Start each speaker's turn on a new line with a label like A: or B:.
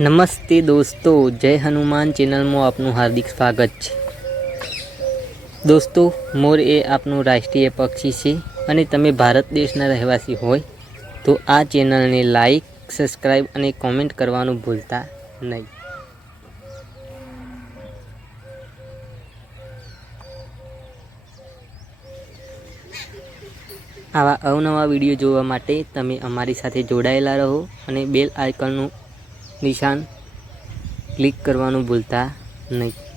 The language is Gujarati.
A: નમસ્તે દોસ્તો, જય હનુમાન ચેનલમાં આપનું હાર્દિક સ્વાગત છે. દોસ્તો, મોર એ આપનું રાષ્ટ્રીય પક્ષી છે અને તમે ભારત દેશના રહેવાસી હોય તો આ ચેનલને લાઈક સબસ્ક્રાઈબ અને કોમેન્ટ કરવાનું ભૂલતા નહીં. આવા અવનવા વીડિયો જોવા માટે તમે અમારી સાથે જોડાયેલા રહો અને બેલ આઇકનનું નિશાન ક્લિક કરવાનું ભૂલતા નહીં.